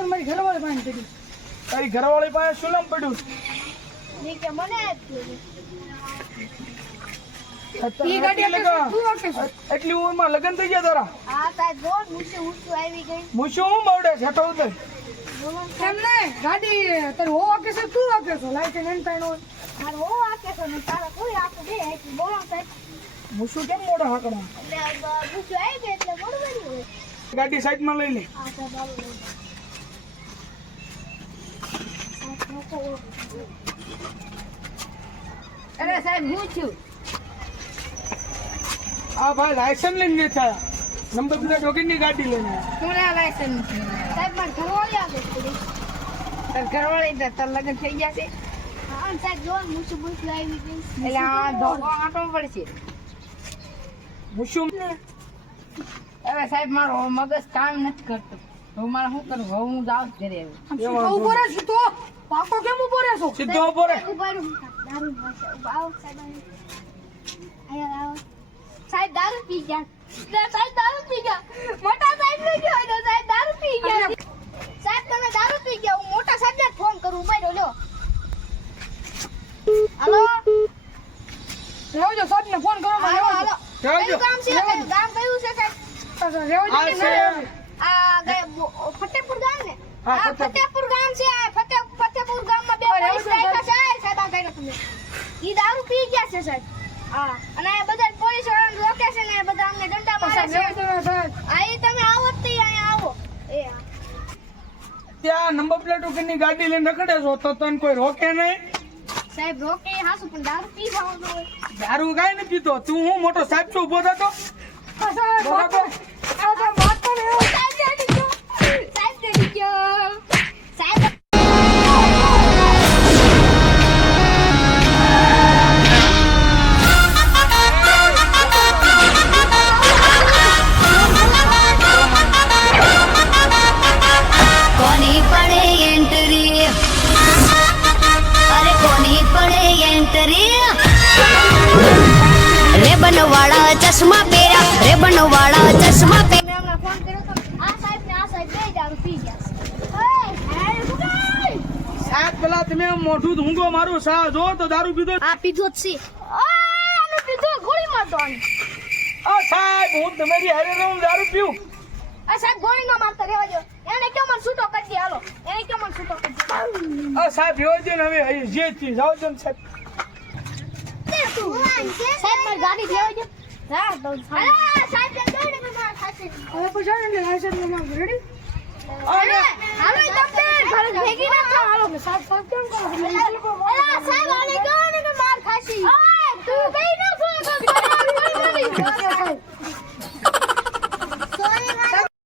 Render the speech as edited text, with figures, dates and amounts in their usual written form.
Licence મારી ઘરવાળી પાસે પડ્યું. તારી ઘરવાળી પાસે શું નામ પડ્યું? ઈ કે મને ઈ ગાડી આપણે શું વાકે છે? એટલી ઉંમરમાં લગ્ન થઈ ગયા તારા? હા સાહેબ રોજ ઊંચું આવી ગઈ મૂછું હું બવડે છેટો ઉતર. એમ નહીં, ગાડી તારી હો વાકે છે, તું વાકે છો? લાયસન્સ એમ તાણ હોય. મારો હો આકે છે ને તારા કોઈ આખું બે એટલે બોલો સાહેબ મૂછું કેમ મોઢા હાકડા? એટલે ઊંચું આવી ગઈ એટલે બરોબર હોય ગાડી સાઈડમાં લઈ લે. હા સાહેબ આવો અરે સાહેબ હું છું. આ ભાઈ લાયસન્સ લઈને બેઠા નંબર પ્લેટ વગરની ગાડી લઈને આવ્યા. કોણ લાયસન્સ સાહેબ મારી ઘરવાળી આવે છે તાર ઘરવાળી તાર લગ્ન થઈ ગયા છે હા સાહેબ જો ઊંચું આવી ગઈ એટલે આ ધોકો આંટો પડશે. મૂછું અરે સાહેબ મારો મગજ કામ નથી કરતું. હવે મારે શું કરું? હવે હું જાઉં જ ઘરે. સીધો ઉભો રહે, સીધો. પાકો કેમ ઉભો રહેશો? સીધો ઉભો રહે. ઉભા રહો દારૂ આવો સાહેબ અહીંયા આવો સાહેબ દારૂ પી ગયા સાહેબ દારૂ પી ગયા મોટા સાહેબ ને ગયો ને સાહેબ દારૂ પી ગયા સાહેબ તમે દારૂ પી ગયા હું મોટા સાહેબને ફોન કરું ઉભા રહો લ્યો હાલો રેવજો સાહેબને ફોન કરો. હાલો હાલો રહેજો. કયું ગામ છે ગામ કયું છે સાહેબ રેવજો આ છે આ ફતેપુર ગામ ને હા, આ ફતેપુર ગામ છે આ ફતેપુર ગામમાં બે પોલીસ રાખ્યા છે સાહેબ આ કઈ તમે ઈ દારૂ પી ગયા છે સાહેબ હા અને આ બધા પોલીસ વાળાને રોકે છે ને બધા અમને દંડા મારે છે સાહેબ. આ ઈ તમે આવો જ તે અહીંયા આવો એ હા. ત્યાં નંબર પ્લેટ વગરની ગાડી લઈને રખડે છો તો તને કોઈ રોકે નહીં? સાહેબ રોકે હાસુ પણ દારૂ પી જાવ તો દારૂ કાંઈ નથી પીતો. તું હું મોટો સાહેબ છું ઉભો થતો? આ સાહેબ વાત બરાબર. આ સાહેબ વાત કરે એવું. સાહેબ દેડી ગયો સાહેબ દેડી ગયો સાહેબ કોની પડે એન્ટ્રી અરે કોની પડે એન્ટ્રી રેબન વાળા ચશ્મા પહેર્યા રેબન વાળા ચશ્મા પહેર્યા મેં હમણાં ફોન કર્યો તો આ સાહેબ ને આ સાહેબ બે દારૂ પી ગયા છે ઓય હે ગુડાઈ સાહેબ પેલા તમે મોઢું ઊંઘો મારું સા જો તો દારૂ પીધો. આ પીધો જ છે ઓય આનો પીધો ગોળી મારતો આને આ સાહેબ હું તમારી હારે રહું દારૂ પીવું? આ સાહેબ ગોળી ન મારતા રહેવા દો એને કેમ મને છૂટો કરી દે હાલો એને કેમ મને છૂટો કરી દે આ સાહેબ રહેવા દે ને હવે જે થી જાવ છો ને સાહેબ. સાહેબ મારી ગાડી લેવા દો હા તો સાહેબ દોડે મારા ખાતે હવે પછી આવે ને લાયસન્સ લેવા રેડી.